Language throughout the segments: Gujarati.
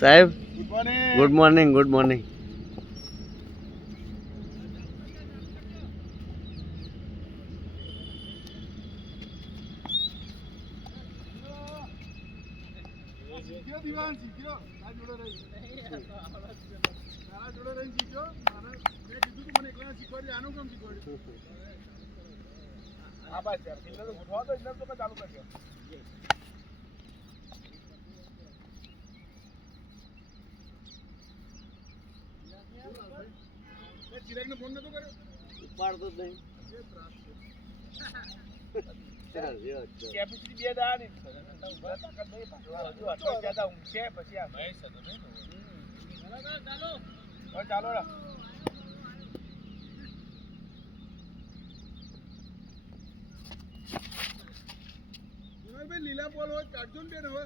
સાહેબ ગુડ મોર્નિંગ ગુડ મોર્નિંગ. ઉપાડતો જ નહીં. લીલા બોલ હોય કાઢજો ને બેન હવે.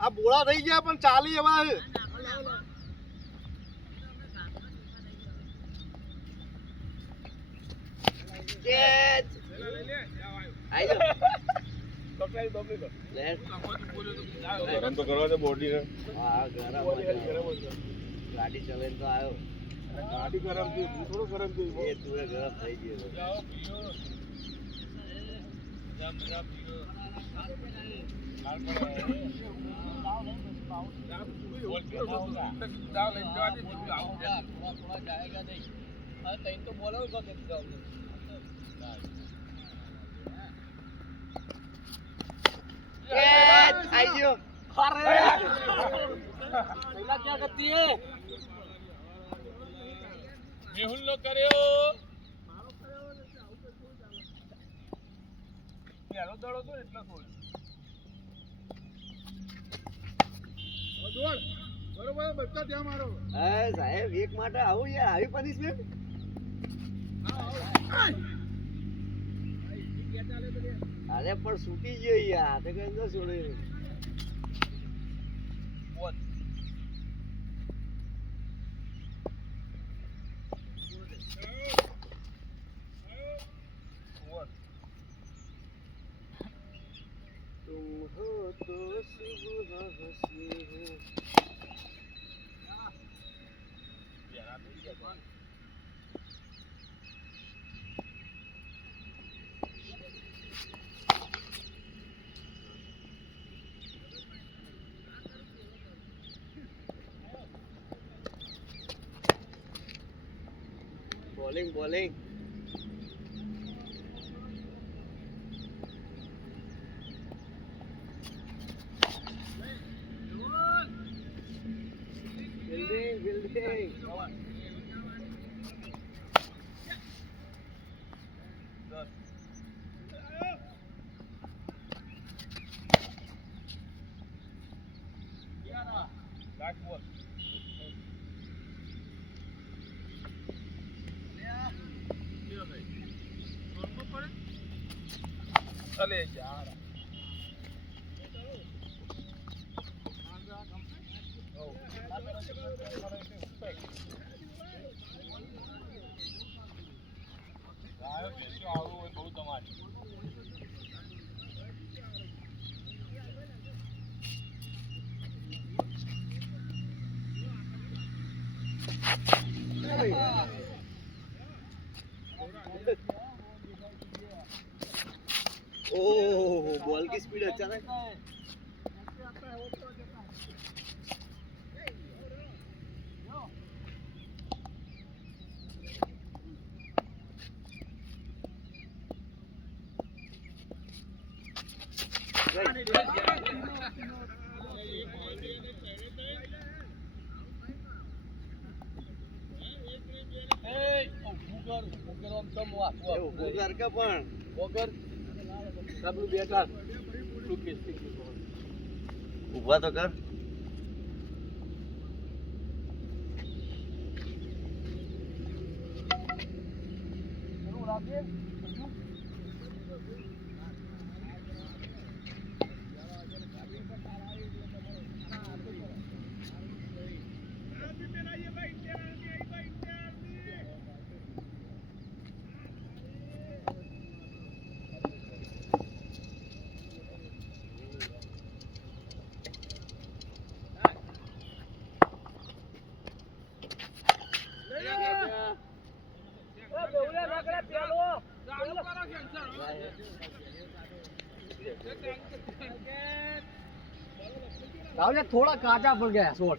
આ બોળા થઈ ગયા પણ ચાલી એવા છે. ગરમ તો કરવા દે બોડી ને. હા ગરમ ગાડી ચલાવીને તો આવ્યો. ગાડી ગરમ થઈ થોડું ગરમ થઈ એ તું ગરમ થઈ ગયો. મેહુલ નો કર્યો પેલો દડો તો એટલો થોડો દોડ બરોબર બધા ત્યાં મારો. હા સાહેબ એક માટે આવું યાર આવી પનિશમેન્ટ. અરે પણ છૂટી ગયો યાર તે કઈ ન છોડે. Bowling, bowling. Building, building. Back ball. चले यार બહુ તમારી ओह बॉल की स्पीड अचानक. ભૂગર કે પણ વગર ડબલું બેટા ઉભા તો કર. राहुल थोड़ा काटा पड़ गया शॉट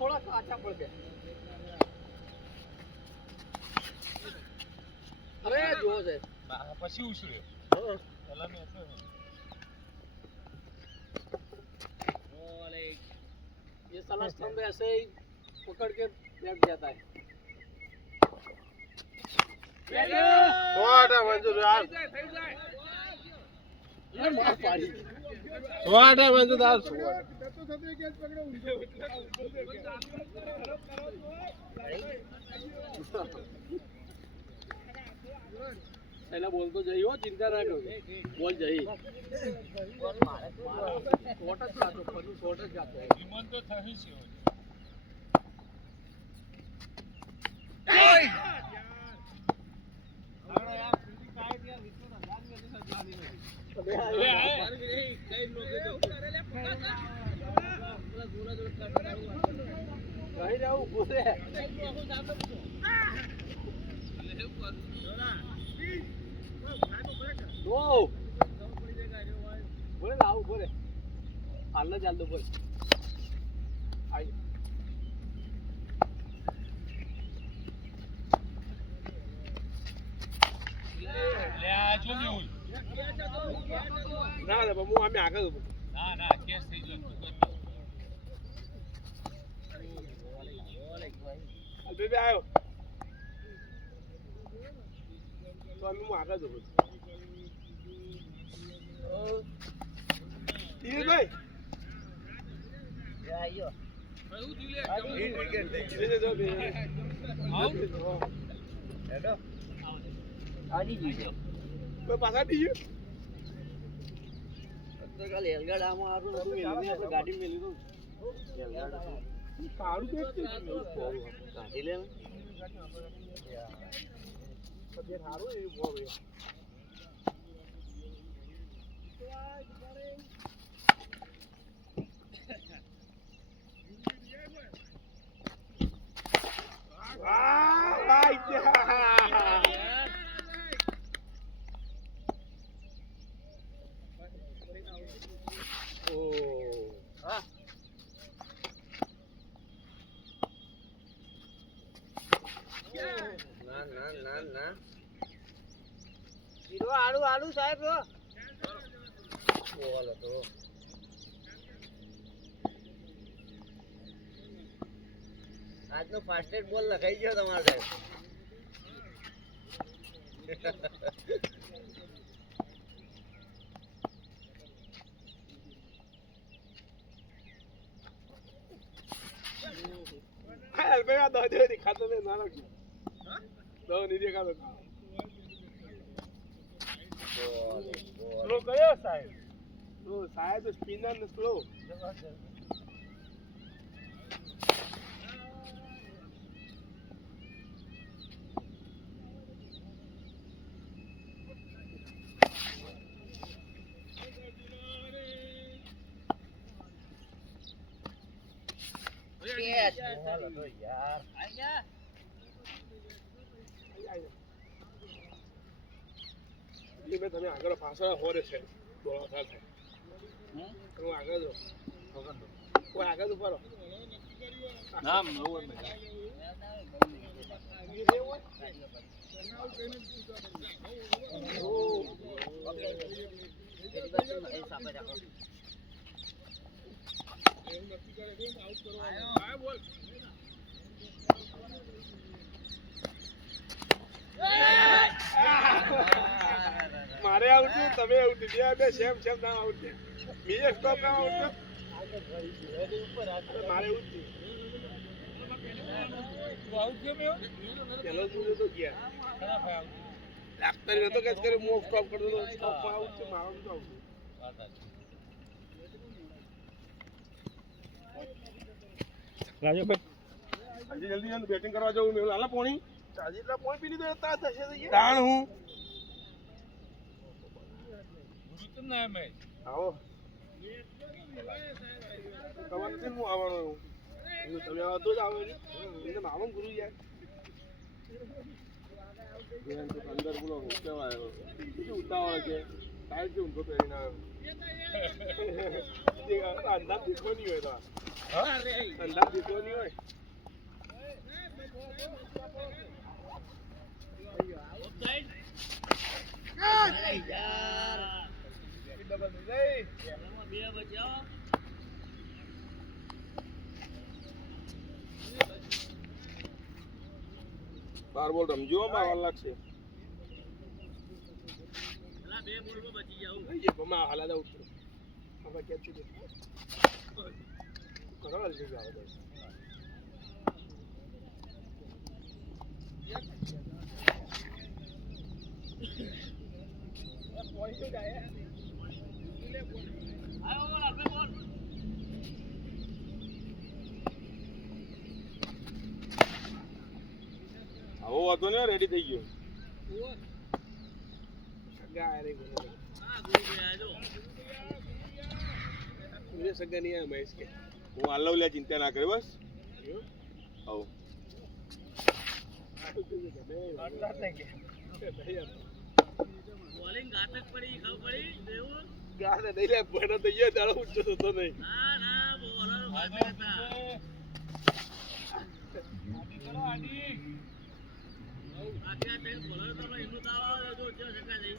थोड़ा काटा पड़ गया अरे जोश है પછી ઉછળ્યો પેલા મેં હતો ये साला स्तंभ ऐसे ही पकड़ के बैठ जाता है સોટા મંજૂર યાર ये मार पाड़ी સોટા મંજૂર યાર થતું થતું એક જ પકડો ઊંધો. पहला बोल तो जई हो चिंता ना करो बोल जई शॉट જ જાતો ફરી શોર્ટ જ જાતો વિમાન તો થઈ છે કહી જાઉં બોલે ઓ બોલે આવું બોલે હાલ જ ચાલતો બોલ આઈ લે આ જો મેં ના ના હું આમે આગળ ઉભો. ના ના કેસ થઈ ગયો તું કરતો હાલ બેબી આવ્યો તો અમે હું આગળ ઉભો. ધીરેશભાઈ પાછા બીજું કાલે એલગાડામાં આરું નતું મેલ્યું આપણે ગાડી મેલ્યું સારું તો જ છે. કાઢી લે તબિયત સારું એ બહુ હવે. વાહ ભાઈ જા. ઓ હા ના ના ના ના હીરો આડું આડું સાહેબ બોલ તો આજનો ફાસ્ટેસ્ટ બોલ લખાઈ ગયો તમારો સાહેબ હાલ ભાઈ આ દહે દેખાતો ને ના નાખ્યો દહ નહીં દેખાતો સ્લો કયો સાહેબ સ્લો સાહેબ સ્પિનર ને સ્લો એટલે મેં તમે આગળ પાછળ હોરે છે બોલા સાથે હું આગળ જો કોઈ આગળ ઉભા રહો ના નવો મે મારે આઉટ છે તમે આઉટ બે બે સેમ સેમ ના આઉટ છે મીએ સ્ટોપ ના આઉટ મારે આઉટ છે તું આઉટ ગયો મે પેલો મુજો તો ગયા ખરા ભાઈ લાગતા નતો કે કરે મો સ્ટોપ કરતો તો સ્ટોપ માં આઉટ છે મારો તો આઉટ રાજુભાઈ જલ્દી જલ્દી બેટિંગ કરવા જવું મેં લાલા પોણી ચાજી એટલા પોણી પી લીધો તા થશે તો તાણ હું ગુરુ તો ના મે આવો તમારે નથી હું આવવાનો તમે આવો તો જ આવો એટલે મામા ગુરુ જાય બેન તો અંદર બોલો હું કહેવાય શું ઉતાવળ છે કાંઈ શું ઊંધો પહેરીને આવ્યો અંદાજ દીખો નહીં હોય તો અંદાજ દીખો નહીં હોય બાર બોલ રમજો માં લાગશે હાલા દઉં છું આપણે ક્યાંથી કરો લઈ જાઓ આવો વાતો ને રેડી થઈ ગયો સગા રે બોલો મુझे सगा नहीं है महेश के હું હાલ લઉં લે ચિંતા ના કરે બસ આવો બોલિંગ ઘાતક પડી ખબર પડી દેવું ગાને નહીં લે બનો તો યે દાડો ઊંચો થતો નહીં ના ના બોલર ઘાતક હતા આડી કરો આડી આગ્યા તે બોલર તો એનું દાવા જો જો સકા જઈ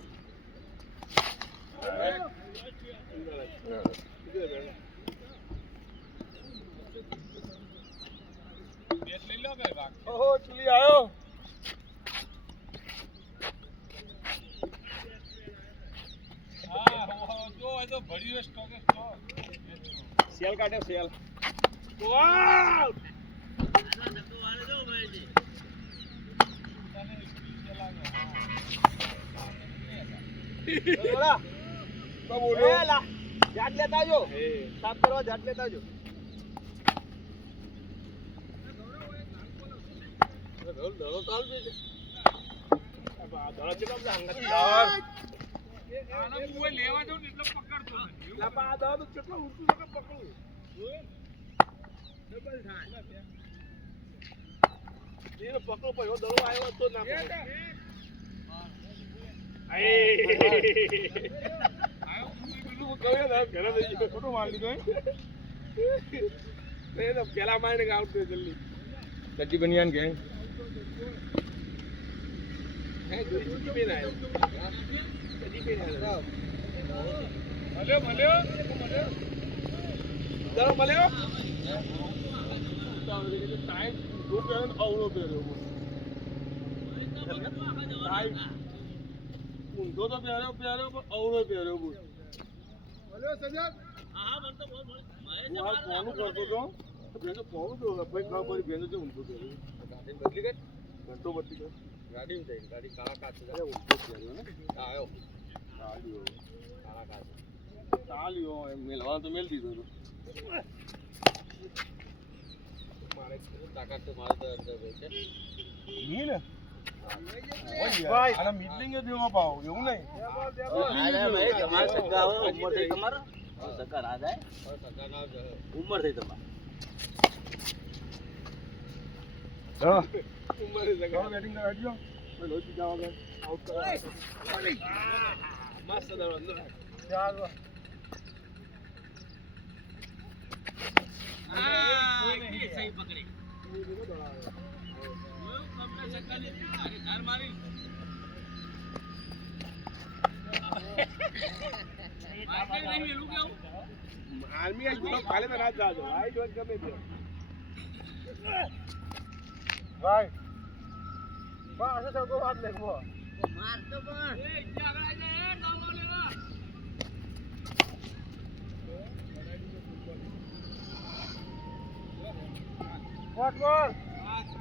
બેટ લઈ લો કે વાક ઓહો ચલી આયો હા જો એ તો ભડ્યો સ્ટોક સેલ કાઢે સેલ વાવ આનો નકો વાળો જો ભાઈજી તને સ્પેશિયલ આવે બોલા તો બોલો એલા જાટ લેતા જો એ સાફ કરવા જાટ લેતા જો દળો ચાલ છે આ દળો ચેલા બધા હંગત આનો મુએ લેવા જાવ ને એટલે પકડતો લાપા આ દળો તો કેટલો ઊંચું છે કે પકડું ડબલ થાય એને પકડો પડ્યો દળો આવ્યો તો ના પકડો આયો કહ્યું ને ઘરે થઈ ગયો ખોટું માર લીધો એ તો પેલા મારીને આઉટ થઈ જલ્દી કચ્ચી બનિયાન ગેંગ હે ગુરુજી બેન આયો કદી બેન આયો મળ્યો મળ્યો દળો મળ્યો ટાઈમ દો પહેર્યો ને અવળો પહેર્યો ટાઈમ ઊંધો તો પહેર્યો પણ અવળો પહેર્યો બોલ મળ્યો સજ્જન હા મન તો બોલ બોલ હું હાલ ફોન કરતો તો બેન તો ફોન તો ભાઈ ખબર પડી બેન તો ઊંધો પહેર્યો ગાડી બદલી ગઈ ઘંટો બદલી ગયો ગાડી થઈ ગાડી કાળા કાચ છે ઊંધો પહેર્યો ને આવ્યો ચાલ્યો કાળા કાચ ચાલ્યો એમ મેલવા તો મેલ દીધો મારે તાકાત તો મારે તો અંદર હોય છે ની ને ભાઈ આના મિડલિંગ જ દેવા પાવ એવું નહીં ભાઈ તમારે સગા હોય ઉંમર થઈ તમારો સગા ના જાય સગા ના ઉંમર થઈ તમારે હા ઉંમર સગા બેટિંગ કરજો ભાઈ લોચી જાવ કે આઉટ કરવા મસ્ત દરો અંદર ચાલ સહી પકડી કમને સગા ની ધાર મારી આર્મી આ ગુનો કાલે તો રાત જાજો આઈ જોત ગમે તે ભાઈ બા આસે સગો વાત લેખવો માર તો પણ એ આગળ આ જાય એ નવો લેવા વોટ બોલ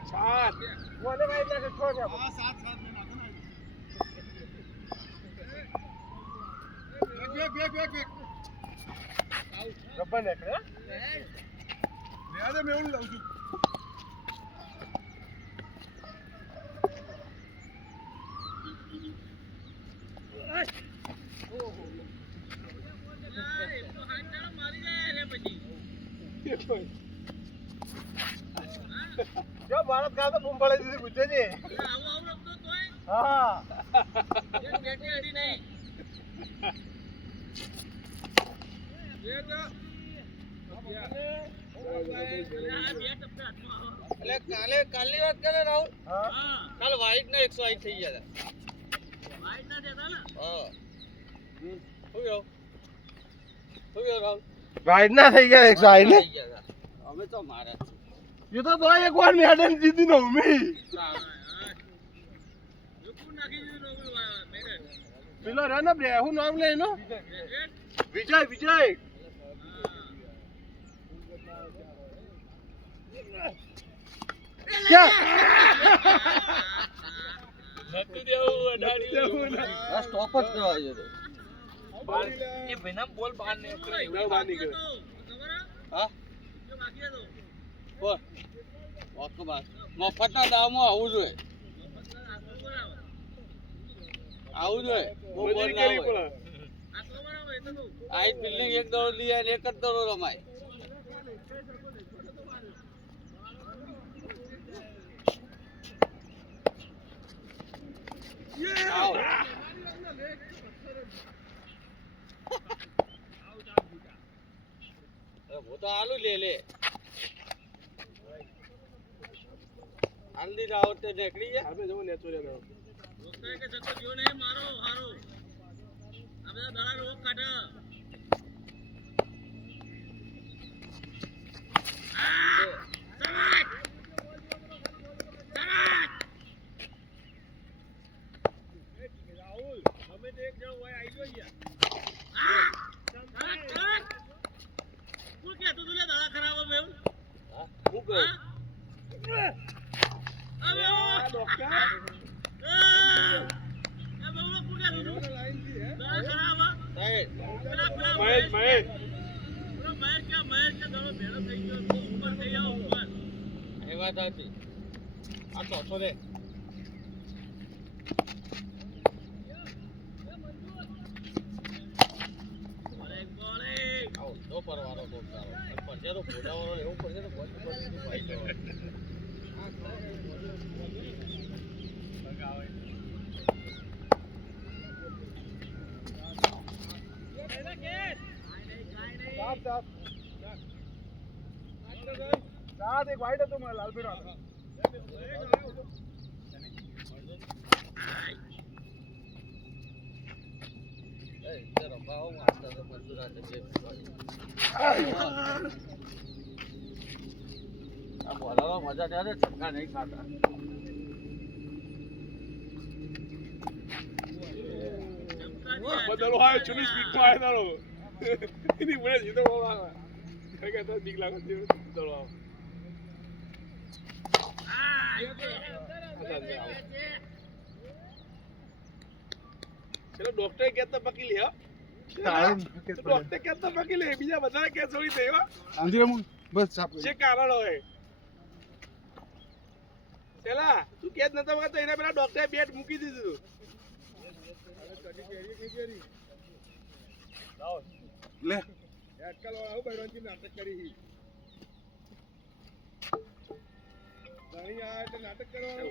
સાત બોલે ભાઈ એટલે છોડ દે હા 7-7 મે નાખો ને બેક રબ્બર નીકળે મેં એવું લાવું છું જો ભારત કા તો બૂમ પડી દીધી ગુજ્જેજી. હા એટલે કાલની વાત કરે રાહુલ. હા કાલ વાઈટ ને 108 થઈ ગયા હતા. રાહુલ રાઈડ ના થઈ ગયા 108 ને. થઈ ગયા હતા. અમે તો મારા એ તો એક વાર મેડમ જીતી નો મી પેલો રે ને બેહુ નામ લે એનો વિજય વિજય સ્ટોપ જ કરવા જોઈએ. એ ભાઈના બોલ બહાર નીકળે. બહાર નીકળે. હા બોલ ઓકે બસ મફતના દાવમાં આવવું જોઈએ. આવું જોઈએ. બહુ બોલ મજૂરી ના કરવી હોય. પડે. આ બિલ્ડિંગ એક દડો લઈ આવે એક જ દડો રમાય. આઉટ. वो तो आलू ले ले हल्दी रावत ते निकली है આપણે જવો નેચોરિયલ આવો. दोस्ता के सको जो नहीं मारो हारो अब दड़ा रोक काट રાહુલ અમે તો એક જણો હોય આવી ગયો શું કે તું લે દડા ખરાબ હવે હું કહું આ ડોક્ટર લાઈન થી હે મહેશ મહેશ એ વાત સાચી આ તો છો રે આવો તો પરવારો તો સારો પછી તો બોલાવાનો એવું પડશે તો પછી ભાઈ જવાનું સાત એક વાઈટ હતો મને લાલબીનો હતો મજા ત્યારે છક્કા નહીં ખાતા બદલો આવ્યો 40 સ્પીડમાં આવ્યો તારો એની મને સીધો બોલ આવે કઈ કહેતા બીક લાગે છે બદલો આવો ચલો ડોક્ટર કહેતા પકી લે ડોક્ટર કહેતા પકી લે બીજા બધા કે છોડી દે હો આંધી બસ જે કારણ હોય પેલા તું કે જ નતો વાતો એને પેલા ડોક્ટરે બેટ મૂકી દીધું લે આજકાલ આવું બૈરાનજી નાટક કરી ઘણી આ એટલે નાટક કરવાનું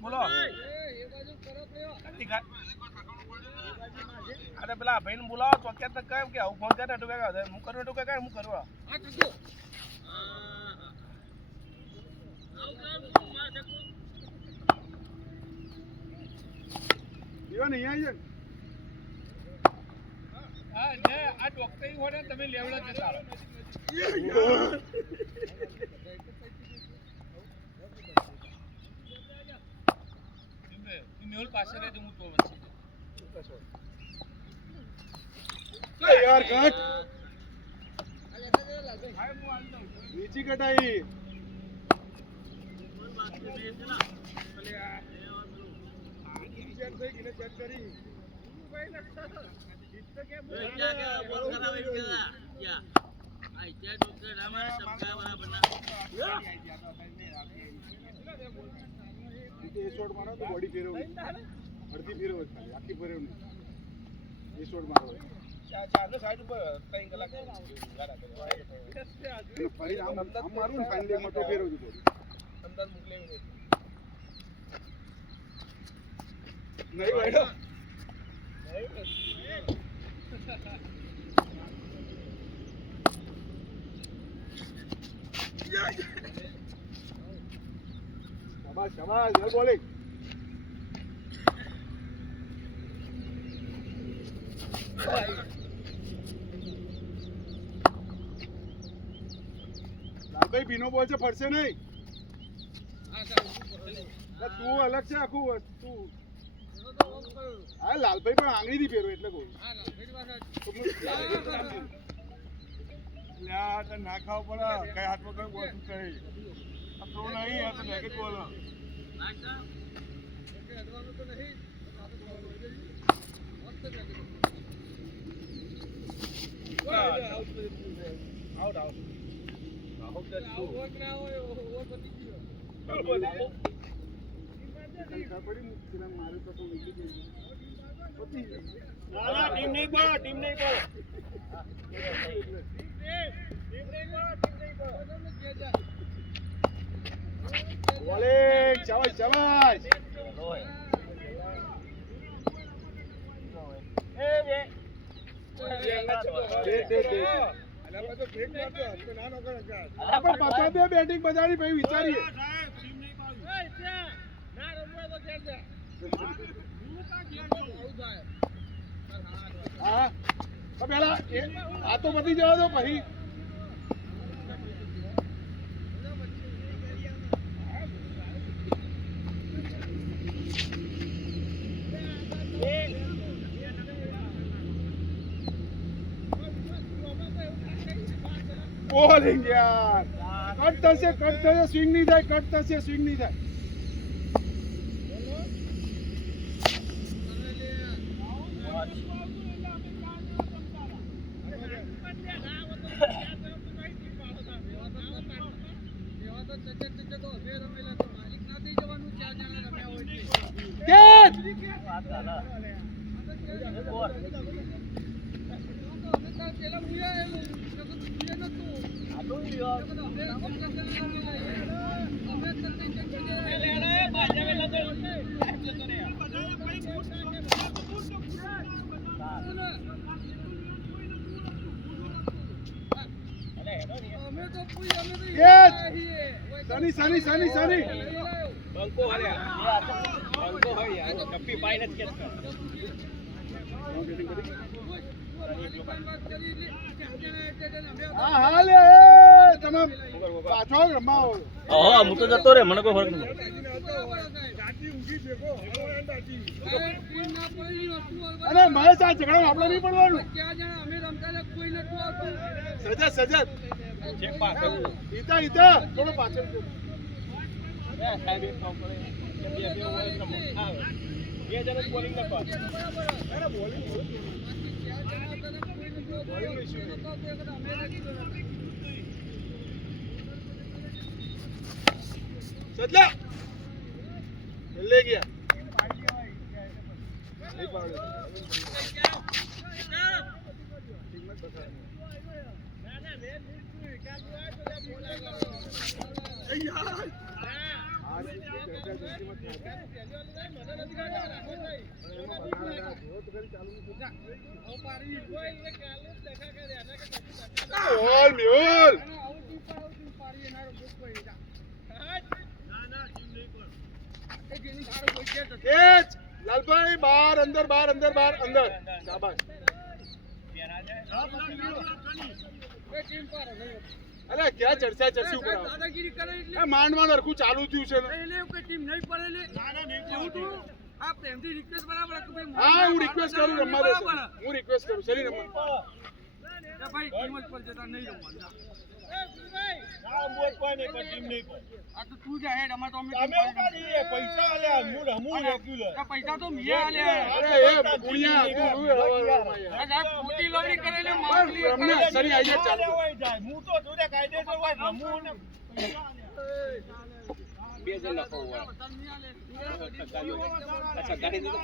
બોલો અરે પેલા ભાઈને બોલાવો તો કે કેમ કે આવું ફોન કરે તો કે હું કરું તો કે હું કરવા યો નહીં આવી જાય આ ડોક્ટર હોય તમે લેવડા જતા મેહુલ પાસે રહેજો હું તો વચ્ચે યાર કટ નીચી કટાઈ બોડી ફેરવ અડધી ફેરવ આખી ફેરવ નહીં એ શોટ મારો ચારનો સાઈડ ઉપર 3 કલાક ફરી આમ મારું ને ફાઇનલી મોટો ફેરવું છું અંદર મોકલે નહીં વાયડો શાબાશ શાબાશ વેલ બોલિંગ લાલભાઈ ભીનો બોલ છે ફરશે નહીં તું અલગ છે આખું વસ્તુ હા લાલભાઈ પણ આંગળીથી ફેરવો એટલે કહું ના ખાવ પડે કઈ હાથમાં કઈ બોલ કઈ પ્રો નહીં આ તો નેગેટ બોલ આઉટ આઉટ ટીમ નહીં બોલ બોલિંગ શાબાશ શાબાશ બેટિંગ બજાડી ભાઈ વિચારીએ હા તો પેલા આ તો બધી જવા દો પછી બોલિંગ યાર કટ થશે સ્વિંગ નહીં થાય કટ થશે સ્વિંગ નહીં થાય સની બંકો હલ્યા કપ્પી પાઈ નથી કેસ હા લે તમે પાછો રમાવો હા હું તો જતો રે મને કોઈ ફરક નહીં અરે મહેશ આ ઝઘડા આપણે નહીં પડવાનું સજત ઈતા થોડો પાછળ સજલા ले गया नहीं पाड़ लालभाई बाहर अंदर शाबाश अरे क्या चर्चा चर्ची ऊपर दादागिरी करे એટલે માંડ હરખું ચાલુ થયું છે એટલે કોઈ ટીમ નહીં પડેલે આ પ્રેમથી રિક્વેસ્ટ બરાબર કે ભાઈ હા હું રિક્વેસ્ટ કરું રમવા દે હું રિક્વેસ્ટ કરું સરી રમવા ભાઈ ટીમ જ પર જતા નહીં રમવા આ બોલ કોઈ નહીં પણ ટીમ નહીં પર આ તો તું જા હેડ અમાર તો અમે પૈસા આલે હું રમું રેગ્યુલર પૈસા તો મીએ આલે અરે એ ગુણિયા આ મોટી લોડી કરેલે મારલી રમને સરી આઈએ ચાલ જાય હું તો જોડે કાયદેસર હોય રમું ને બે જણ લખો અચ્છા ગાડી દે તો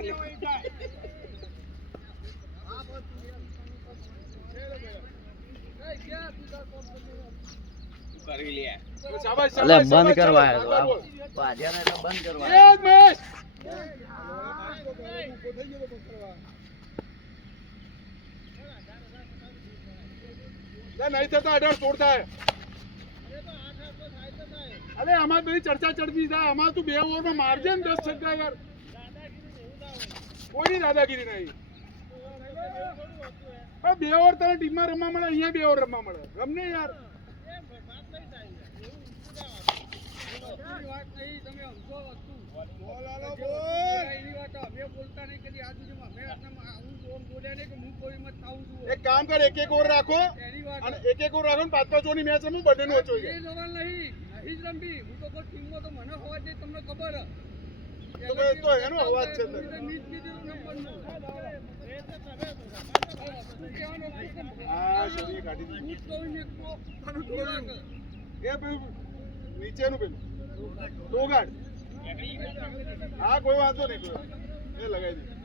કરી લે શાબાશ અલે શાબાશ બંધ શાબાશ, કરવા શાબાશ, આગળ બોલ. વાજ્યા ને બંધ કરવા એ જ મહેશ. ના, નહીં થતા 18-16 થાય. અરે આમાં બધી ચર્ચા ચડતી થાય. આમાં તું 2 ઓવરમાં મારજે ને 10 છગ્ગા યાર. કોઈની દાદાગીરી નહીં. 2 ઓવર તને ટીમમાં રમવા મળે, અહીંયા 2 ઓવર રમવા મળે. રમને યાર. એક કામ કર, એક ઓવર રાખો અને એક ઓવર રાખો ને 5-5 ઓવરની મેચ રમો, બંનેનું વચ્ચો છે. તો એનો અવાજ છે અંદર. હા, શરીર કાઢી દીધું. એ પેલું નીચેનું પેલું ટોગાડ. હા, કોઈ વાંધો નહીં, કોઈ વાંધો નહીં. એ લગાવી દીધું.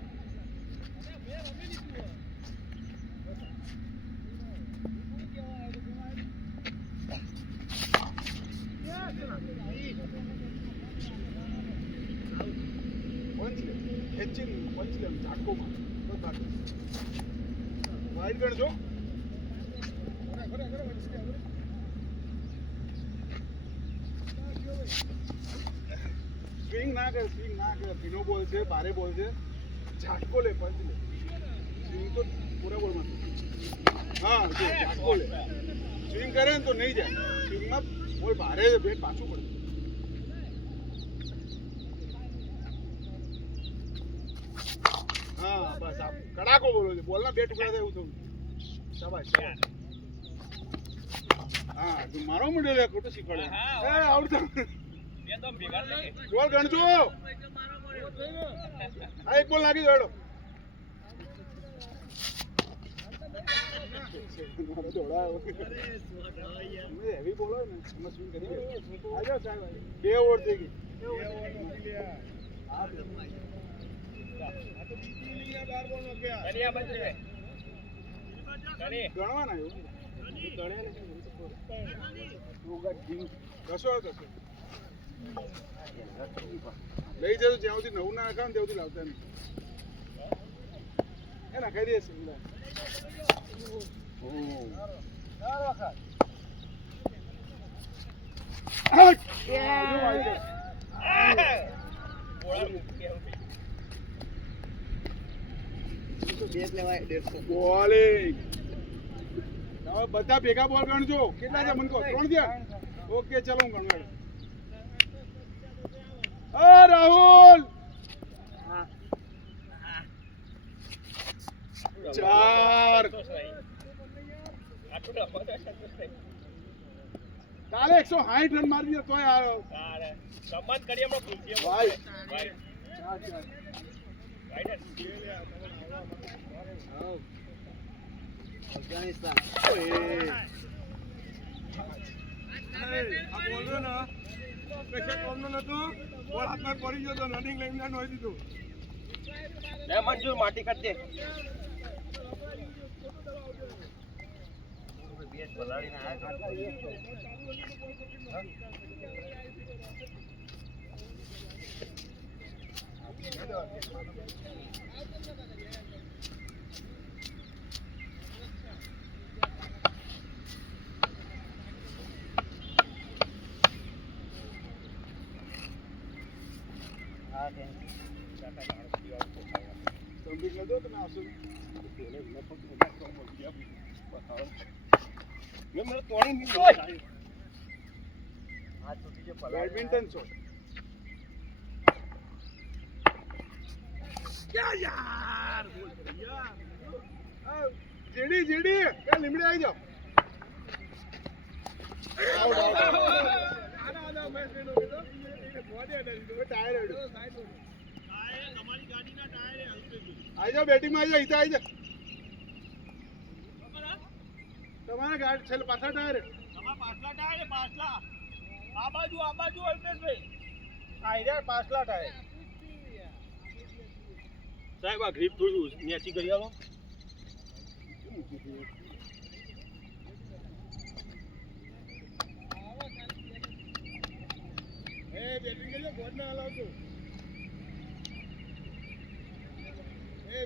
વાઇડ ગણજો. સ્વિંગ ના કર, સ્વિંગ ના કર. પીનો બોલ છે, બારે બોલ છે. ઝાટકો લે, પંચ લે. સ્વિંગ તો પૂરા બોલમાં. હા, જો ઝાટકો લે. સ્વિંગ કરે ને તો નહીં જાય. સ્વિંગમાં બોલ ભારે છે, બેટ પાછું પડે. હા, બસ આ કડાકો બોલો છે. બોલના 2 ટુકડા થાય એવું થયું. શાબાશ. હા, તું મારો મોઢે લે, ખોટું શીખવાડે. એ આઉટ થયું. બોલ ગણજો. આ એક બોલ લાગી દો. હેવી બોલ હોય ને એમાં સ્વિંગ કરી દે. આજો સાહેબ, 2 ઓવર થઈ ગઈ. ગણવાના એવું કશો કશો લઈ જજો. જ્યાં સુધી નવું ના નાખાવ ત્યાં સુધી લાવતા નહીં. એ નાખાઈ દે સિંગલા. બોલિંગ. હવે બધા ભેગા બોલ ગણજો. કેટલા છે મને કહો? 3 છે. ઓકે, ચલો હું ગણવાડું. રાહુલ 4. કાલે 160 રન મારી દે તોય આવ્યો. સન્માન કરીએ હમણાં ખુરશીએ ભાઈ ભાઈ અફઘાનિસ્તાન મંજૂર માટી કાઢ દે બેડમિન્ટન શોટ. યાર જીડી જીડી કે લીમડી આવી જાઓ. આવી જાઓ બેટિંગમાં આવી જાઓ. આવી જાઓ તમારા ગાડી છેલ્લે પાછળ ટાયર. પાછલા ટાયર પાછલા આ બાજુ અલ્પેશભાઈ આયરા પાછલા ટાયર સાહેબ આ ગ્રીપ થોડું નેચી કરી આવો બેટિંગ કરજો, ગોળ ના હલાવતો.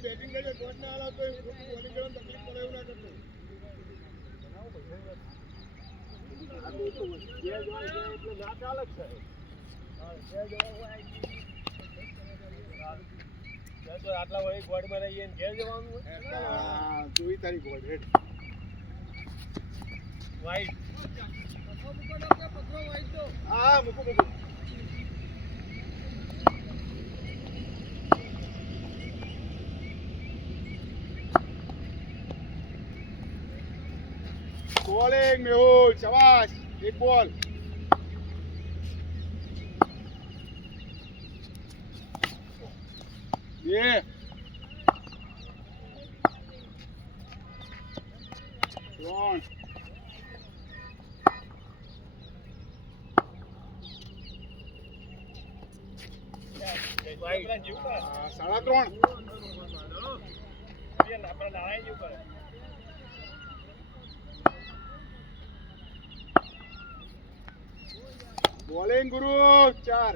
બેટિંગ કરજો, ગોળ ના હલાવતો. બોલિંગ કરવાની તકલીફ પડે એવું ના કરતો. આટલા વળી ગોળમાં રહીએ ને ઘેર જવાનું હોય. હા, જોઈ તારી ગોળ હેડ. વાઈટ હા, મૂકો મૂકો. બોલિંગ મેહુલ, શાબાશ. એક બોલ. બે. ત્રણ. સાડા ત્રણ. બોલિંગ ગુરુ, ચાર.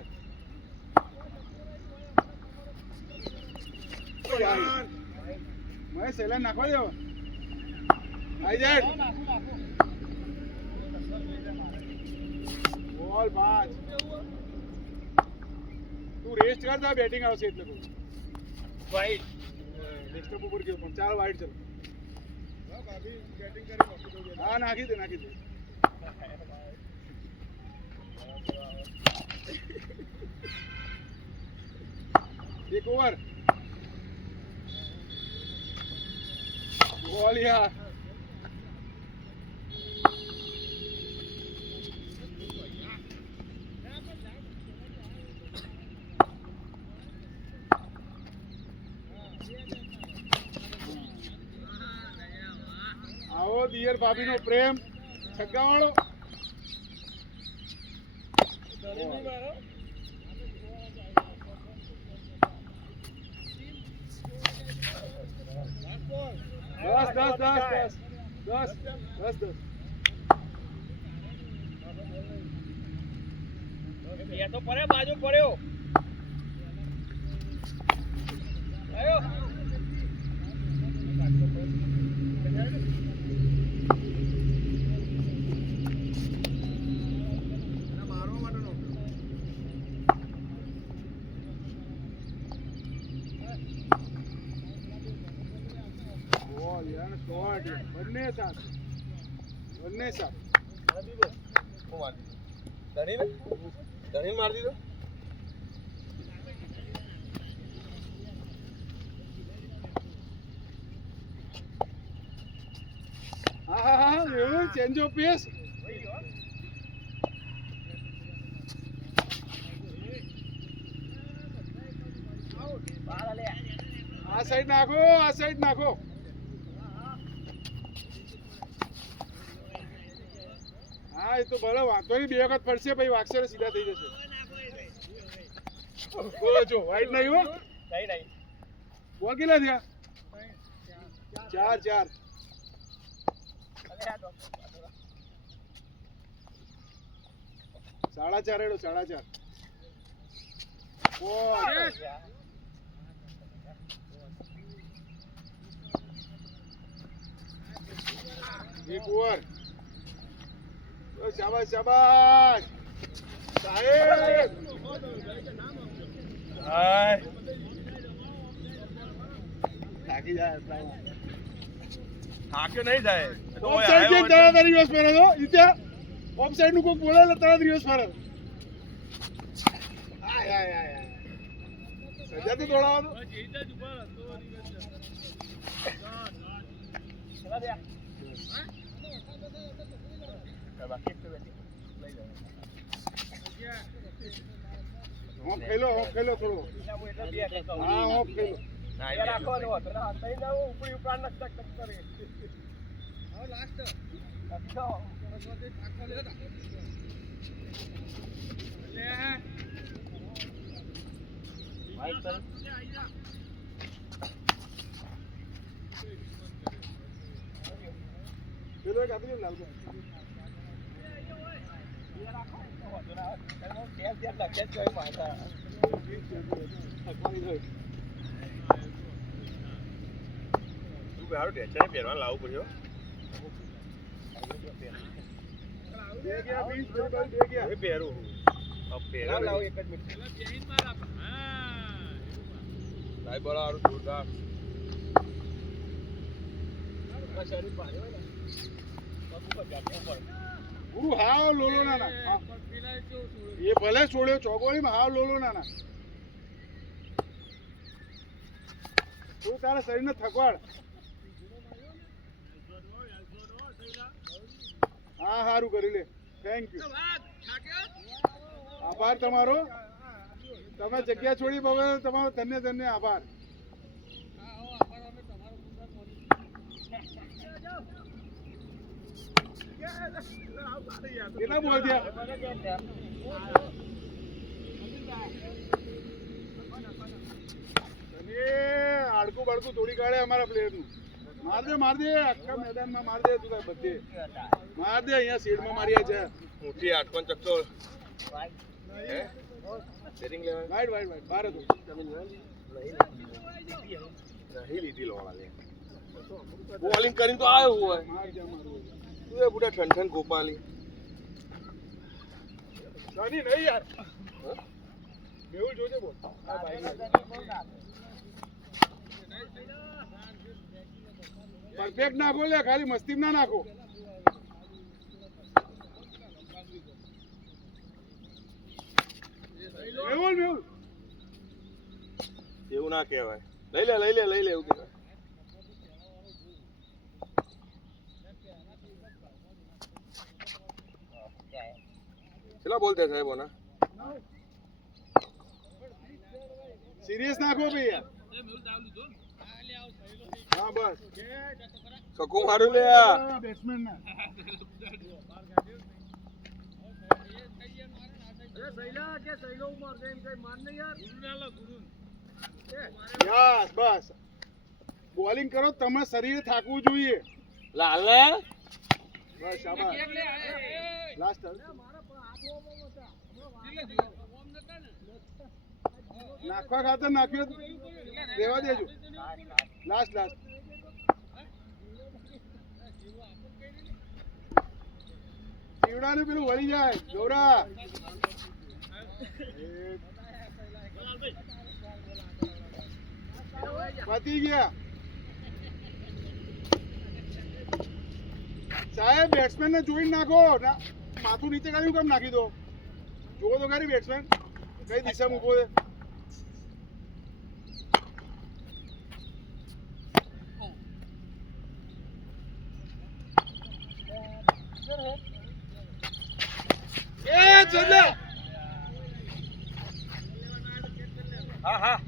મેં સેલા નાખવા દેવો. આઈ જાય. બોલ 5. તું રેસ્ટ કરતા, બેટિંગ આવશે એટલે કહું. વાઈટ નેક્સ્ટ ઉપર ગયો પણ 4 વાઇડ ચલો. હા, નાખી દે, નાખી દે. એક ઓવર. બોલ યાર. આવો દિયર ભાભી નો પ્રેમ છગ્ગા વાળો. દસ. એ તો પડે બાજુ પડ્યો આયો બંને સાથ. ધણી મારી દીધો હા, એવું ચેન્જ ઓફ પેસ. આ સાઈડ નાખો, આ સાઈડ નાખો. હા, એ તો ભલે વાંધો નહીં. 2 વખત પડશે પછી વાગશે ને સીધા થઈ જશે. બોલો છો વાઈટ નહીં હો. નહીં બોલ કેટલા થયા? 4. સાડા 4 હેડો, 4.5. બોલ. એક ઓવર. શાબાશ સાહેબ. થાકી જાય. થાક્યો નહીં જાય ઓફસાઈડ કે તરત રિવર્સ ફરે તો ઇત્યા ઓફસાઈડ નું કોઈ બોલે એટલે તરત રિવર્સ ફરે. આય સજા તો દોડાવો હોપ ખેલો થોડો. હા, હોપ ખેલો. તું હારું ઢેચા પહેરવા લાવવું પડ્યો બે ગયા 20 બરાબર બે ગયા એ પહેરું પહેરા લાવ એક જ મિનિટ ભાઈ બોલા હારું જોરદાર ગુરુ હાવ લોલો ના ના એ ભલે છોડ્યો ચોગોળીમાં હાવ લોલો ના ના તું તારા શરીરને થકવાડ હા સારું કરી લે થેન્ક યુ આભાર તમારો તમે જગ્યા છોડી બગડે તમારો ધન્ય આભાર કેટલા બોલ થયા હાડકું બાડકું તોડી કાઢે અમારા પ્લેયર નું માર દે આખા મેદાનમાં માર દે તું બધે માર દે અહીંયા સીડમાં માર્યા છે મોટી આટકોન ચક્કો હે સેટિંગ લેવા વાઈડ બાર હતું નહીં લીધી લોળા લે બોલિંગ કરીને તો આવ્યો હોય માર જા મારું તું એ બુડા ઠંઠન ગોપાલી નહીં યાર મેહુલ જોજે બોલ આ ભાઈ પરફેક્ટ નાખો લે ખાલી મસ્તી ના નાખો મેહુલ એવું ના કહેવાય લઈ લે એવું કહેવાય કેટલા બોલતા સાહેબ ઓના સિરિયસ નાખો ભાઈ યાર હા બસ સકુ મારું લે બેટ્સમેન ના યસ બસ બોલિંગ કરો તમે શરીર થાકવું જોઈએ લાલ ને બસ શાબાશ લાસ્ટ નાખવા ખાતર નાખ્યો દેવા દેજો લાસ્ટ ચીવડાને પેલું વળી જાય ગૌરા પતી ગયા સાહેબ બેટ્સમેન ને જોઈને નાખો માથું નીચે કાઢ્યું કેમ નાખી દો જુઓ તો ખરી બેટ્સમેન કઈ દિશામાં ઉભો છે હા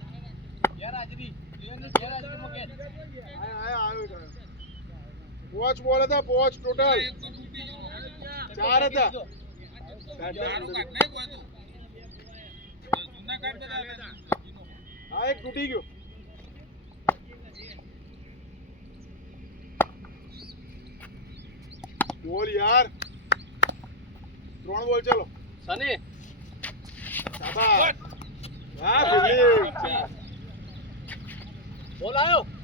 પોચ બોલ હતા પોચ ટોટલ 4 હતા હા એક તૂટી ગયો બોલ યાર 3 બોલ ચલો સની શાબાશ હા ફિલ્ડિંગ બોલ આવ્યો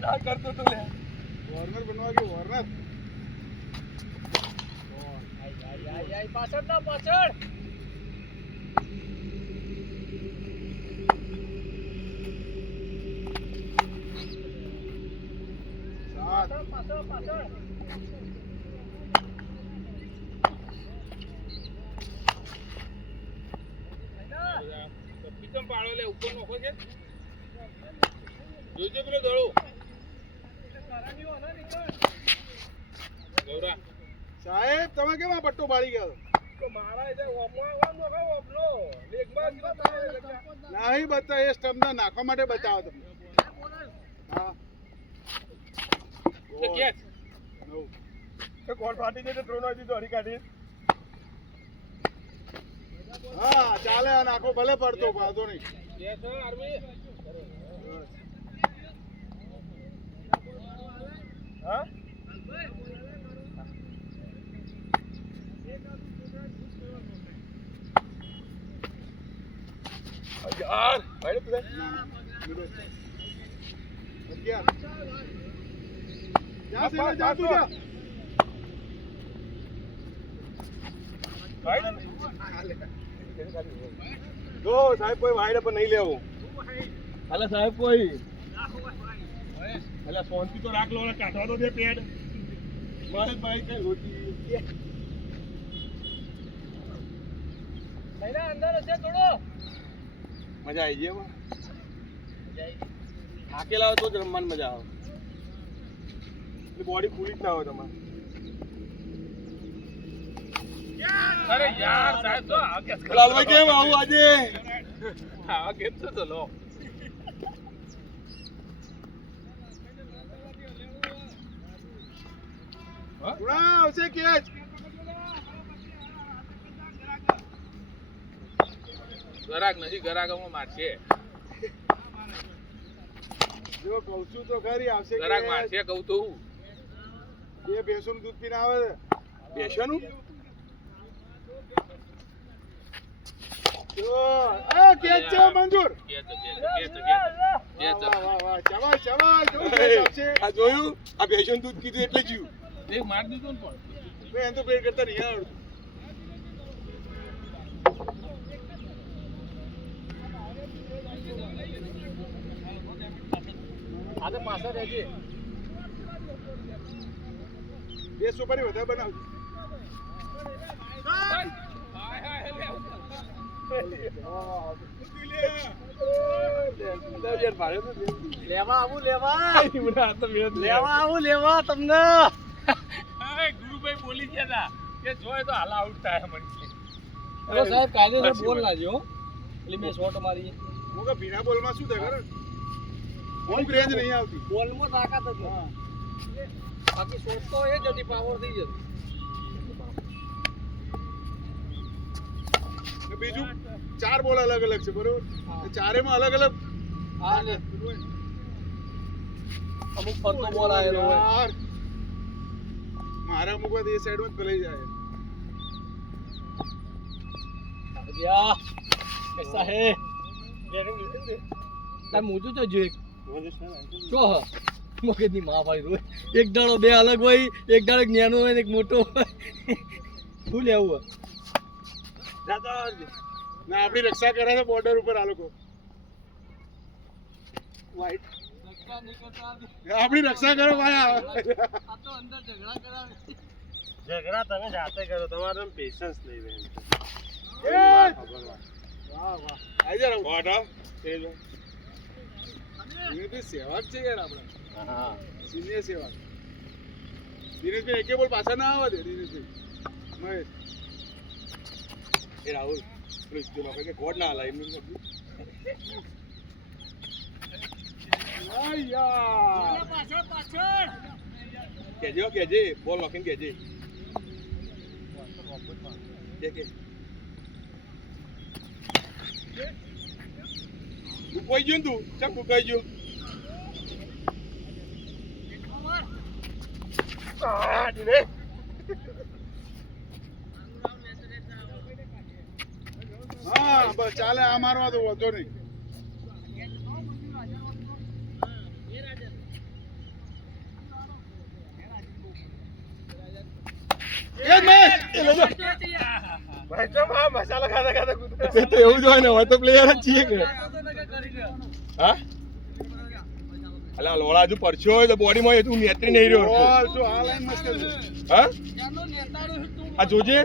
ના કરતો તું લે વોર્નર બનવા ગયો વોર્નર પાછળ ના પાછળ પાછળ પીતમ પાડો લે ઉપર નોખો છે જોજે પેલો દળો ગૌરા સાહેબ તમે કેમ આ પટ્ટો બાળી ગયા તો મારા જે ઓપલો લેગમાં નહીં બતા એ સ્ટમ્પ નાખવા માટે બતાવો તમે હા કે તો કોલ ફાટી જશે ત્રણ વાગી તો હરી કાઢી હા ચાલે આ નાખો ભલે પડતો વાંધો નહીં હા યાર ભાઈ પ્લે જા સેવા જા તું જા જો સાહેબ કોઈ વાયડે પણ નહીં લેવું અલે સાહેબ કોઈ અલે ફોનથી તો રાખ લો ને કાઢવા દો દે પેડ મારે ભાઈ કઈ રોટી અંદર હશે થોડો મજા આવી ગઈ એમાં થાકેલા હોય તો જ રમવાની મજા આવે બોડી ફૂલી જ ના હોય તમારે અરે યાર સાહેબ તો આગે લાલભાઈ કેમ આવું આજે આગે તો લો ઉડા આવશે કેચ ગરાક નથી ગરાકમાં મારશે જો કહું છું તો ખરી આવશે ગરાક મારશે કહું તો હું એ ભેંસોનું દૂધ પીને આવે છે બેસવાનું જો એ કેચ છે મંજૂર કે વાહ વાહ વાહ ચાવાય ચાવાય જો કેચ આવશે આ જોયું આ બેસવાનું દૂધ કીધું એટલે જીવ એક માર દીધું ને પણ એમ તો પ્લેટ કરતા નહીં આવડતું આજે પાછળ રહેજે બે સુપારી વધારે બનાવજો લેવા આવું લેવા તમને ગુરુભાઈ બોલી ગયા હતા કે જોય તો હાલ આઉટ થાય મને સાહેબ કાયદેસર બોલ લાજો એટલે મેં શોટ મારી હું કે ભીના બોલમાં શું થાય ખબર બોલ રેન્જ નહીં આવતી બોલમાં તાકાત જ નથી બાકી શોટ તો એ જ હતી પાવર થઈ જતી ને બીજું ચાર બોલ અલગ અલગ છે બરોબર એ ચારેમાં અલગ અલગ હા ને અમુક ફરતો બોલ આવેલો હોય યાર મારા અમુક વાર એ સાઈડમાં જ ભલાઈ જાય યા कैसा है તાર મોજું તો જો જો હ મગજની માં ભાઈ રોય એક દાડો બે અલગ હોય એક દાડો એક નાનો હોય ને એક મોટો હોય શું લેવું ના આપણી રક્ષા કરે છે બોર્ડર ઉપર આ લોકો વાઈટ આપણી રક્ષા કરો ભાઈ આ તો અંદર ઝઘડા કરાવે ઝઘડા તમે જાતે કરો તમારે પેશન્સ નહીં રહે વાહ વાહ આઈ જા વાડા તેજ એ બી સેવા છે યાર આપણે હા સિનિયર સેવા દિનેશભાઈ એકે બોલ પાછા ના આવે દે દિનેશભાઈ મહેશ એ રાહુલ પ્લીઝ જો લોકો કે કોડ ના હલાય એમનું યાર પાછળ કેજે બોલ નોકીને કેજે દેખે ઉપાઈ ગયો ને તું ચમ ઉકાઈ ગયો દિને હા બસ ચાલે આ મારવા તો વધો નહીં ભાઈ ચમ આ મસાલા ખાતા ખાતા કૂદે તો એવું જ હોય ને હોય તો પ્લેયર જ છીએ કે હા અલા લોળા હજુ પરછો હોય તો બોડીમાં એ તું નેત્રી નહીં રહ્યો બોલ જો આ લાઈન મસ્ત છે હા આ જોજે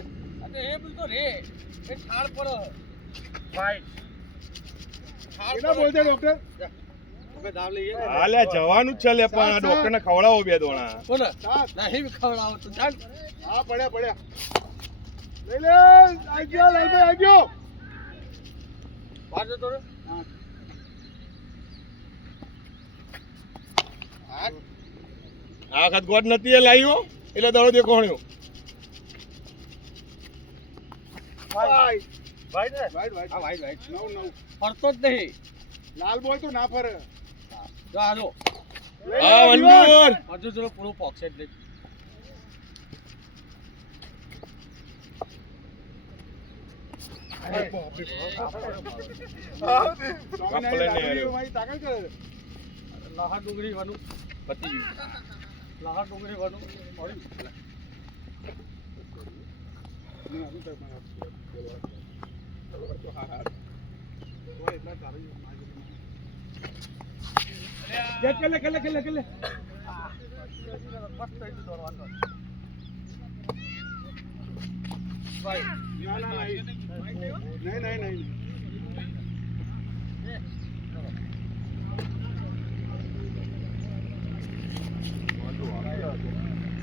કેટલા બોલ છે ડોક્ટર હાલે જવાનું જ છે લે પણ આ ડોક્ટરને ખવડાવો બે દોણા નહીં ખવડાવો તો ચાલ હા પડ્યા લઈ લે આઈ ગયો લાલભાઈ આઈ ગયો બાર જતો રે આ વખત ગોડ નથી એ લાવ્યો એટલે દડો દેખોણ્યો વાઈટ ને વાઈટ વાઈટ હા વાઈટ વાઈટ નવ નવ ફરતો જ નહીં લાલ બોલ તો ના ફરે જો આ જો હા વંડુર હજુ થોડું પૂરું પોક્સે જ તાકાત કરે લહા ડુંગળી વાનું પતી ગયું લહા ડુંગળી વાનું મળ્યું નહીં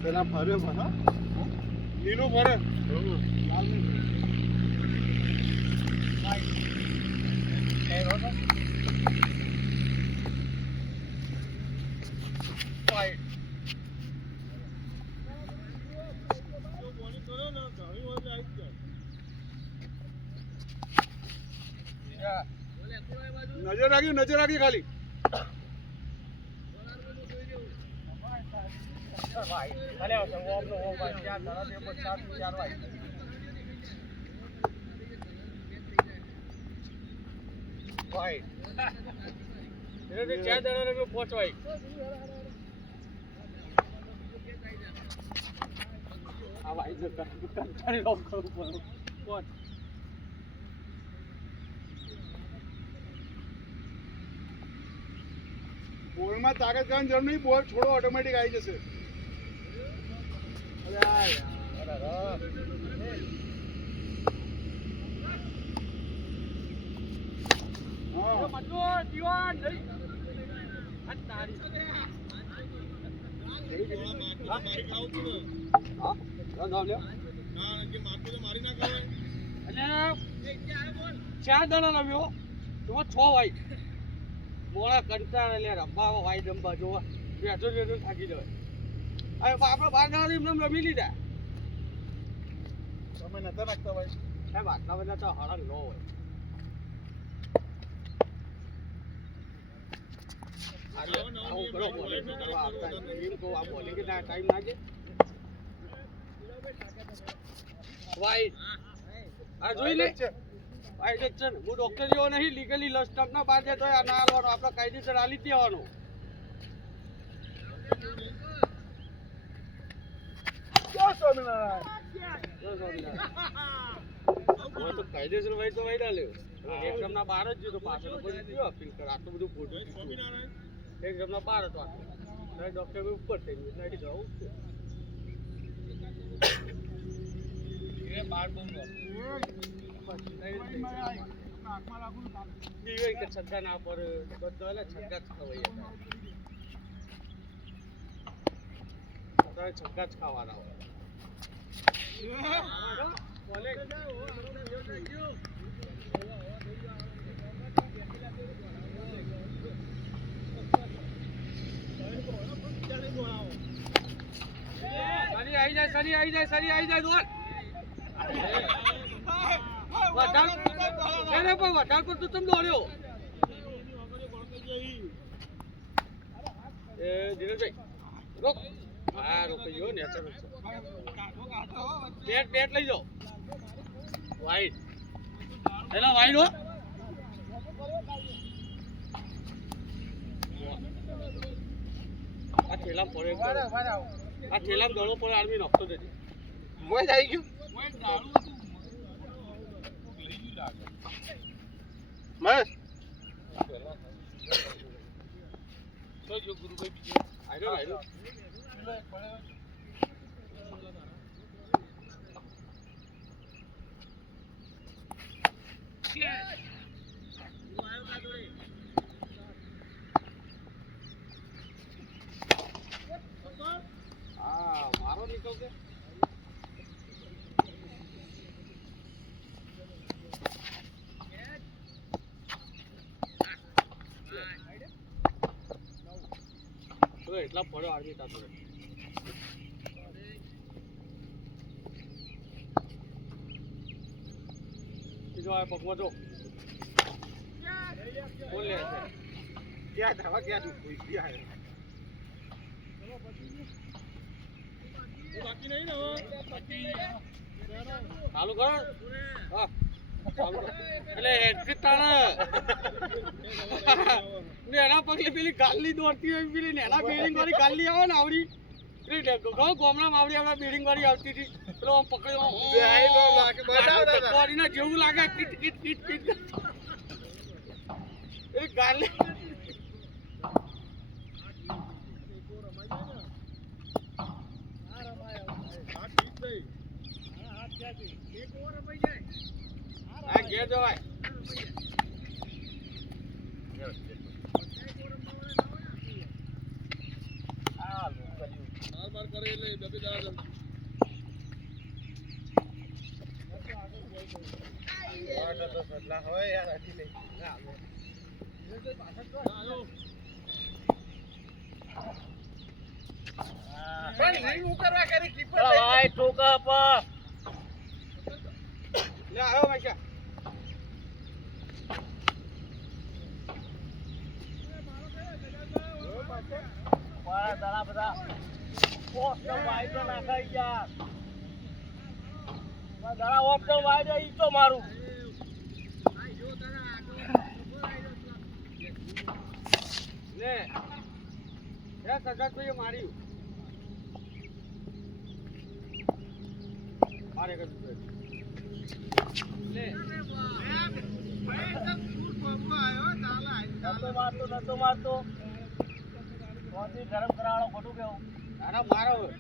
પેલા ફર્યો પણ લીલું ફરે લાલ નહીં નજર રાખી ખાલી બોલમાં તાકાત કરવાની જરૂર નહીં બોલ છોડો ઓટોમેટિક આવી જશે ચાર દણા રમ્યો તો 6 વાઈ મોડા કંટાળે લે રમવા વાઈ રમવા જોવા બેઠો થાકી જવાય હવે આપણે 12 દણા એમને રમી લીધા તમે નતા નાખતા ભાઈ સાહેબ આટલા બધા તો હળંગ ન હોય આવું કરો બોલિંગ કરવા આવતા એમ કહું આ બોલિંગ ના ટાઈમ ના છે વાઈટ આ જોઈ લે વાઈટ જ છે ને હું ડોક્ટર જેવો નહીં લીગલી લસ સ્ટમ્પ ના બાદ તો આ ના હાલવાનો આપણે કાયદેસર હાલી જ દેવાનો હવે તો કાયદેસર વાઈટ તો વાઈટ હાલ્યો એક રમના 12 જ ગયો તો પાછળ બધું ગયો અપીલ કર આટલું બધું ખોટું એક રમના 12 તો આટલું ડોક્ટર ઉપર થઈ ગયું એટલે જવું એ 12 કે છગ્ગા ના પર બધા છગ્ગા જ ખવાય છગ્ગા જ ખાવાના હોય સરી આવી જાય દોડ વધારે પર તું તમ દોડ્યો એ ધીરજભાઈ રોક હા રોકી ગયો ને બેટ લઈ જાઓ વાઈડ એલા વાઈડ હો આ થેલામાં પડે આ થેલામાં દડો પડે આર્મી નખતો નથી મોય જ આવી ગયું મહેશ તો જો ગુરુભાઈ બીજો આયરો મારો નીકળશે એટલા પડ્યો આર્મી તાતો જવાય પગમાં તો કોણ લે છે ક્યાં ધાવા ક્યાં દુખ કોઈ ક્યાં હે બાકી નહીં ને ચાલુ કરો હા ચાલુ કરો એટલે હેડફીટ તાણે ને એના પગલે પેલી ગાલી દોડતી હોય પેલી ને એના બેરિંગ વાળી ગાલી આવે ને આવડી ગોમડા માવડી આપડા બિલ્ડિંગ વાળી આવતી હતી પેલો આમ પકડ્યો બોડીને જેવું લાગે કીટ કીટ કીટ કીટ એ ગાલી હા ઘેર જવાય ભાઈ ટોકા પર લે આવ્યો મૈસા મારા દાડા બધા ઓફનો વાઈડો નાખાઈ યાર મારા દાડા ઓફનો વાઈડો ઈ તો મારું લે એ સજાદભાઈએ માર્યું મારે કર્યું લે નતો મારતો કોથી ગરમ કરાવવાનો ખોટું કેવું અરે મારો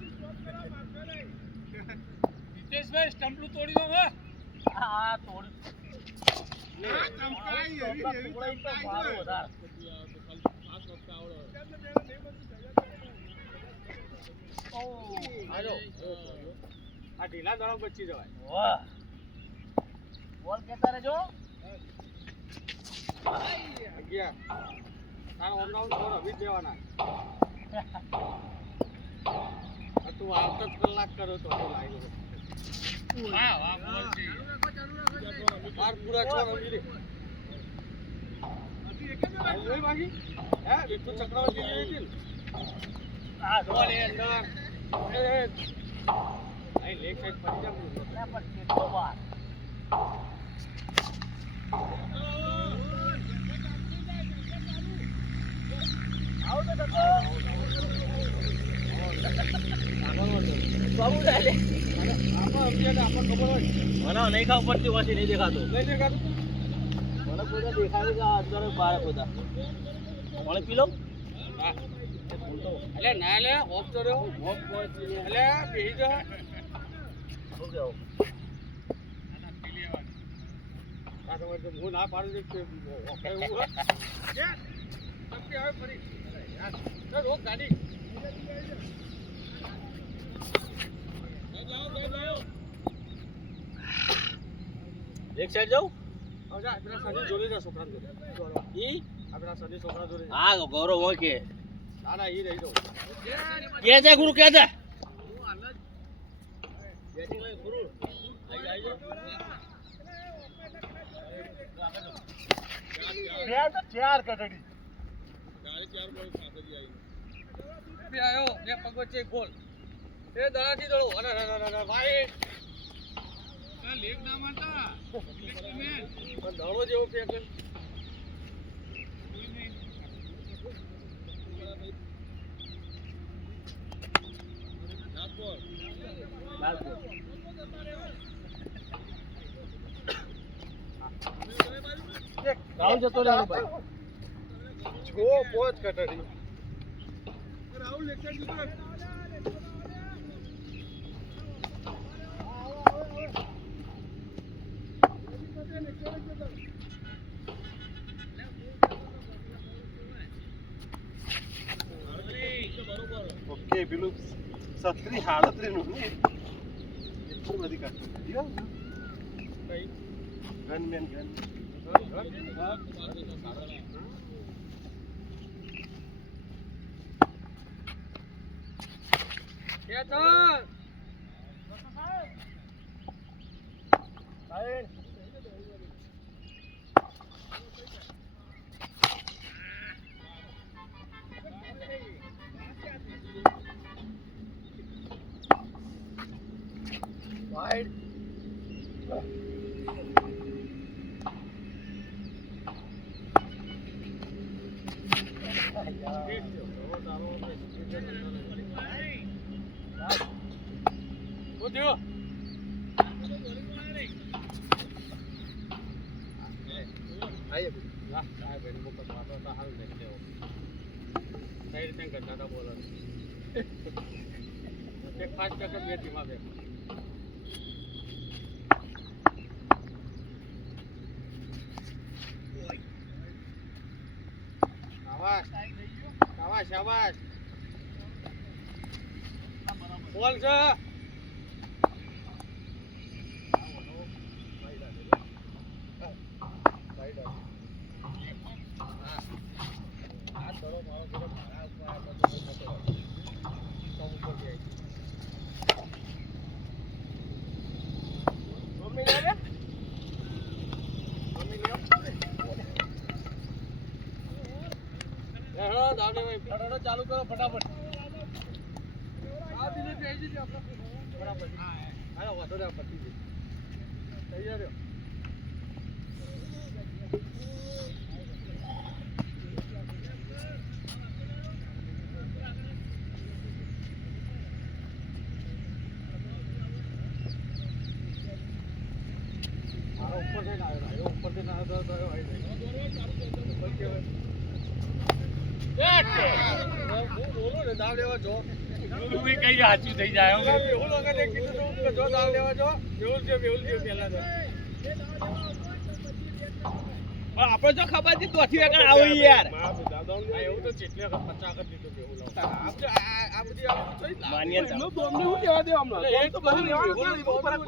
જીતેશભાઈ સ્ટમ્પલું તોડી દો હે આ તોડી મારું વધારે આજો આ ઢીલા દળો બચી જવાય વાહ બોલ કેતા રહેજો 11 તારો ઓમનાઉન થોડો અભી દેવાના તું આવતો જ કલાક કર્યો તો લાગ્યો વાહ વાહ બોલ છે માર પૂરા છોડ રમી દે આઈ બાકી હે વિઠ્ઠલ ચક્રવર્તી જેવી હતી આ બોલે અંદર આઈ લેગ સાઈડ પડી જા પર કેટલો વાર આવો તો બાબુ ડાલે આપણે ખબર હોય મને નહીં ખાવ પડતી હોતી નહીં દેખાતું લઈ દેખાતું મને કોઈ દેખાડી કે અંદર બહાર બધા મને પી લઉં હા એટલે ના લે ઓફ કર્યો ઓફ એટલે બેહી જા શું કેવું આ તો હું ના પાડી દે ઓફ એવું હે કે તપી આવે ફરી યાર રોક ગાડી એક સાઈડ જાઉં હવે જા પેલા સની જોડે જા છોકરાને જોડે ઈ આપણા સની છોકરા જોડે હા ગૌરવ હોય કે ના ના ઈ રહી દો કે છે ગુરુ કે છે ચાર કટડી બે આયો બે પગો છે ગોલ એ દડાથી દડો અરે ભાઈ લેગ ના મારતા પણ દડો જેવો ફેંકે ગાઉ જતો રહ્યો ભાઈ છો પોચ કટડી રાહુલ લેક્ચર દીધો ઓકે પેલું 37 38 નું ને એટલું બધી કાઢી ગનમેન ગન કે તો વાઈડ શાબાશ બોલ છે ચાલુ કરો ફટાફટ બરાબર હાલો વાંધો નહીં પતી ગઈ તૈયાર રહ્યો મારો ઉપર થઈને આવ્યો ઉપર થઈને આવ્યો તો આવી જાય બોલો ને દાવ લેવા જો કઈ સાચું થઈ જાય મેહુલ વખતે કીધું તું કે જો દાવ લેવા જો મેહુલ છે પહેલા તો આપણે જો ખબર હતી તો થી આગળ આવો યાર એવું તો જેટલે 50 આગળ દીધું મેહુલ આ બધી થઈ માન્ય નો બોમને હું લેવા દે હમણાં એ તો બધું મેહુલ ઉપર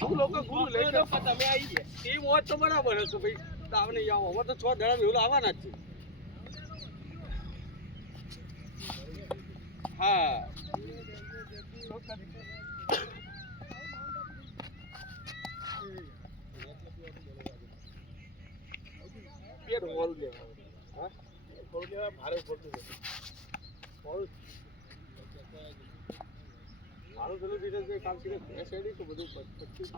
હું લોકો ગુરુ લે તો તમે આવી ગયા એ વોટ તો બરાબર હતું ભાઈ દાવ નહીં આવો હવે તો 6 દડા મેહુલ આવવાના જ છે હા પેટ મોરું લેવા હા મોરું લેવા ભારે પડતું છે મોરું મારું પેલું બીજું જે કામ છે એસઆઈડી તો બધું પછી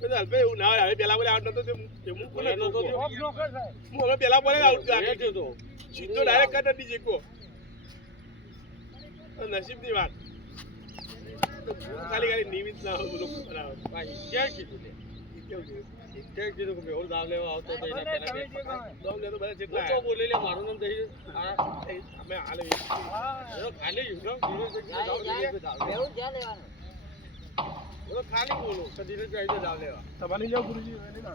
પેલા એવું ના આવે પેલા બોલે આઉટ નતો તે હું કોને નતો હું હવે પેલા બોલે આઉટ લાગે તો સીધો ડાયરેક્ટ કાઢ દીજે કો નસીબની વાત ખાલી ખાલી નિમિત ના હોય લોકો બરાબર ભાઈ ક્યાં કીધું લે ક્યાં કીધું કે મેહુલ દાવ લેવા આવતો તો એના પહેલા દાવ લે તો બધા જેટલા તો બોલે લે મારું નામ દઈ અમે હાલે ખાલી યુઝ બેહું જ્યાં લેવાનું બોલો ખાલી બોલો કદી જાય દાવ લેવા તમારી જાવ ગુરુજી એને ના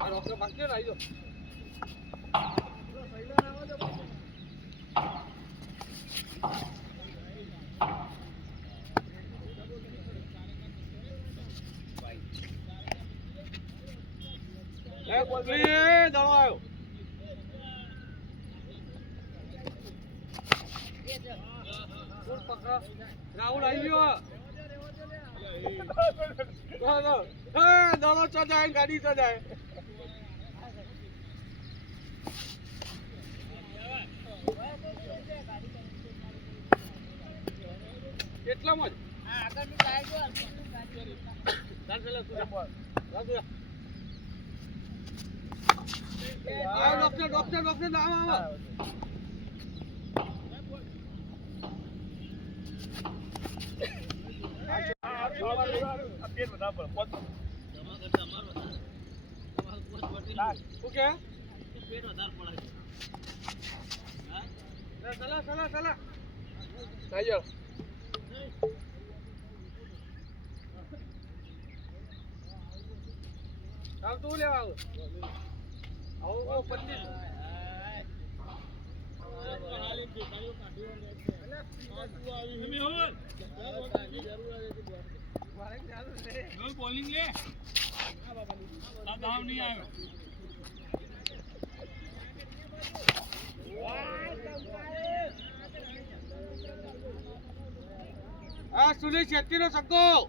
આ ડોક્ટર બાકી આવી જો એ કોલી દળો આવ્યો ફૂલ પકડો રાહુલ આવી ગયો હે દળો ચડાય ગાડી ચડાય કેટલામાં આગળની સાઈડ ચાલ પેલા તું રાજુ આ ડોક્ટર આવો પેટ બધા પર ઓકે પેટ વધારે પડે ચલા આયો ચાલ તું લેવા આવો 25 બોલિંગ લે આ દાવ નહીં આવ્યો આ સુનિલ શેટ્ટી નો સક્કો